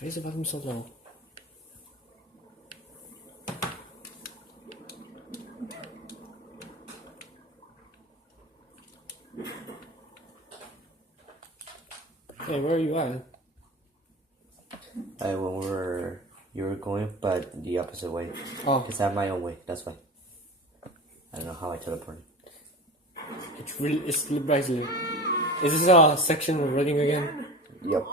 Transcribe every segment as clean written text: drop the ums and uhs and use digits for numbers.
Why is the volume so low? Hey, where are you at? You were going, but the opposite way. Oh. Because I have my own way, that's why. I don't know how I teleported. It's basically. Is this a section we're reading again? Yep.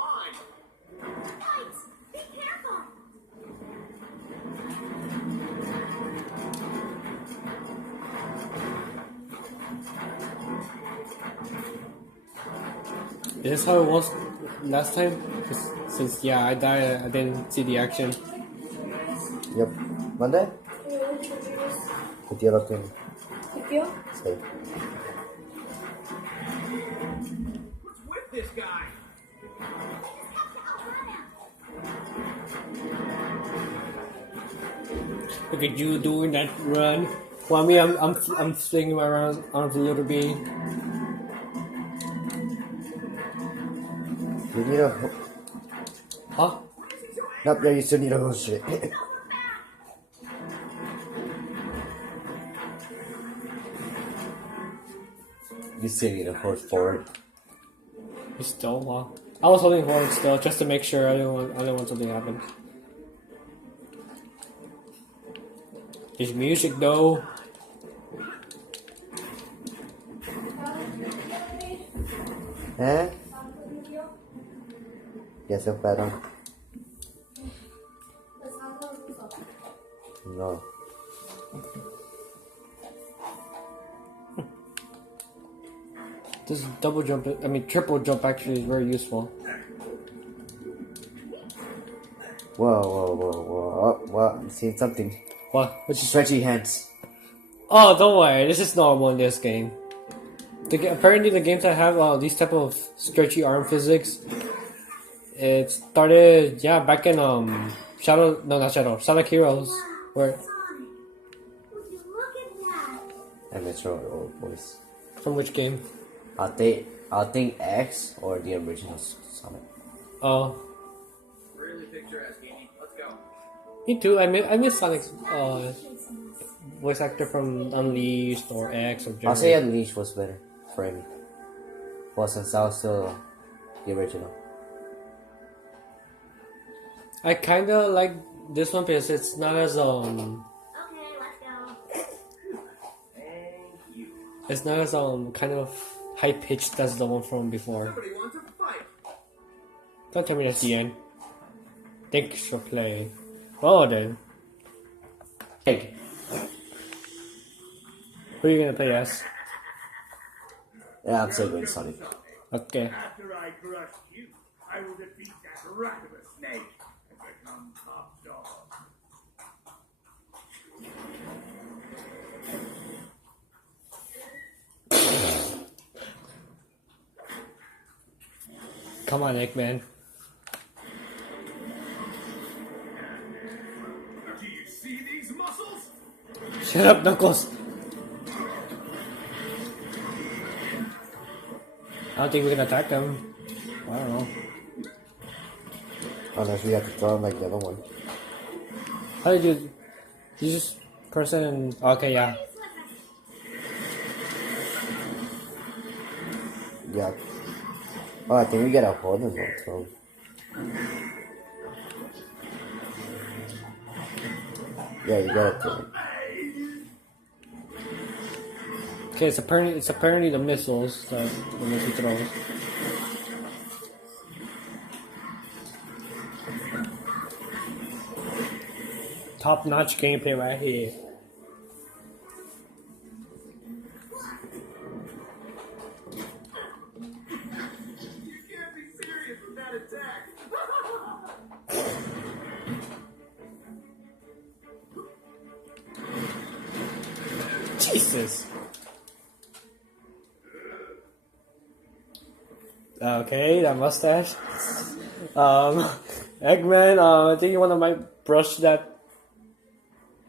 Is this how it was last time? Since, yeah, I died, I didn't see the action. Yep. Monday? Kutiya team. Kutiya? Safe. What's with this guy? Look at you doing that run. Well, me, I'm flinging my arms a little bit. You need a... Huh? Nope, yeah, you still need a whole shit. You still need a horse forward. You still? Wow. I was holding forward still, just to make sure I didn't want something to happen. There's music though. Eh? Ya se fueron. No. This double jump, triple jump actually is very useful. Whoa. What? I'm seeing something. What? Which is... Stretchy hands. Oh, don't worry. This is normal in this game. Apparently the games that have these type of stretchy arm physics, it started, yeah, back in Sonic Heroes, where... I miswrote old voice. From which game? I think X or the original Sonic. Oh. Really picturesque, Andy. Let's go. Me too. I miss Sonic's voice actor from Unleashed or X or I'll say Unleashed was better for me. Well, since I was still the original. I kinda like this one because it's not as Okay, let's go. Thank you. it's not as kind of high pitched as the one from before. Somebody wants a fight. Don't tell me that's the end. Thanks for playing. Oh then. Hey. Who are you gonna play as? Yeah, I'm still going Sonic. Okay. After I crush you, I will defeat that rat of a snake and become top dog. Come on, Eggman. Do you see these muscles? Shut up, Knuckles. I don't think we can attack them. I don't know. Unless we have to throw him like the other one. How did you just press it and... Okay, yeah. Yeah. Oh, I think we get a hold of one too. Yeah, you got it too. Okay, it's apparently the missiles that the missile throws. Top-notch gameplay right here. You can't be serious with that attack. Jesus. Okay, that mustache. Eggman, I think you might brush that.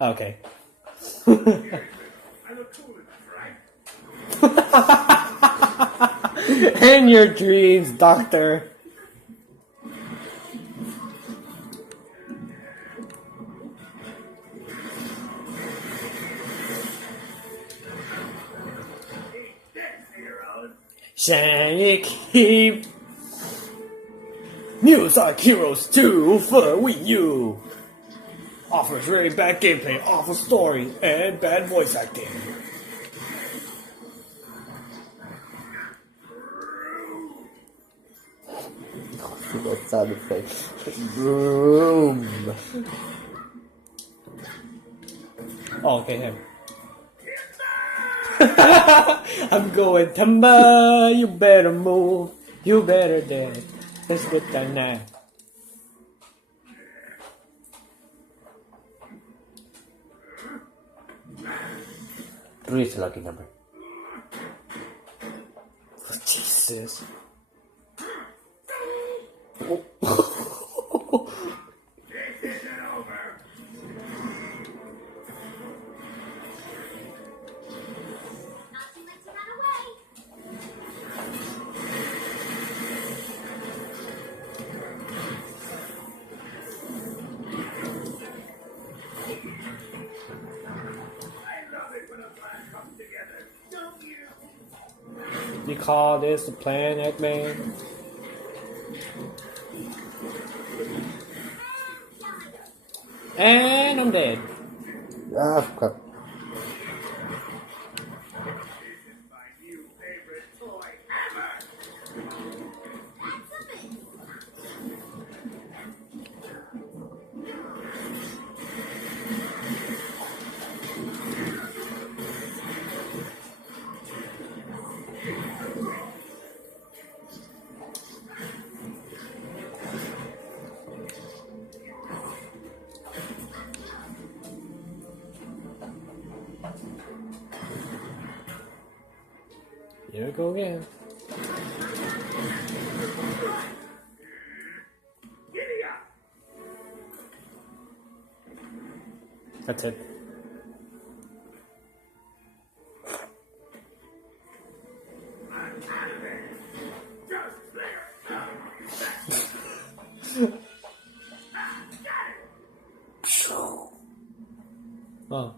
Okay. I look cool enough, right? In your dreams, Doctor. Shiny Keep. New Sonic Heroes 2 for Wii U. Offers really bad gameplay, awful story, and bad voice acting. That sound effect. Broom. Oh, okay, him. I'm going Timber, you better move, you better dance. Let's get that now. Three is a lucky number. Oh, Jesus. This isn't over. Not too late to run away. I love it when a plan comes together. Don't you? You call this the plan, Eggman? And I'm dead. Ah, crap. This is my new favorite toy ever. Here we go again. Giddy up. That's it. I'm out of it. Just there. Oh.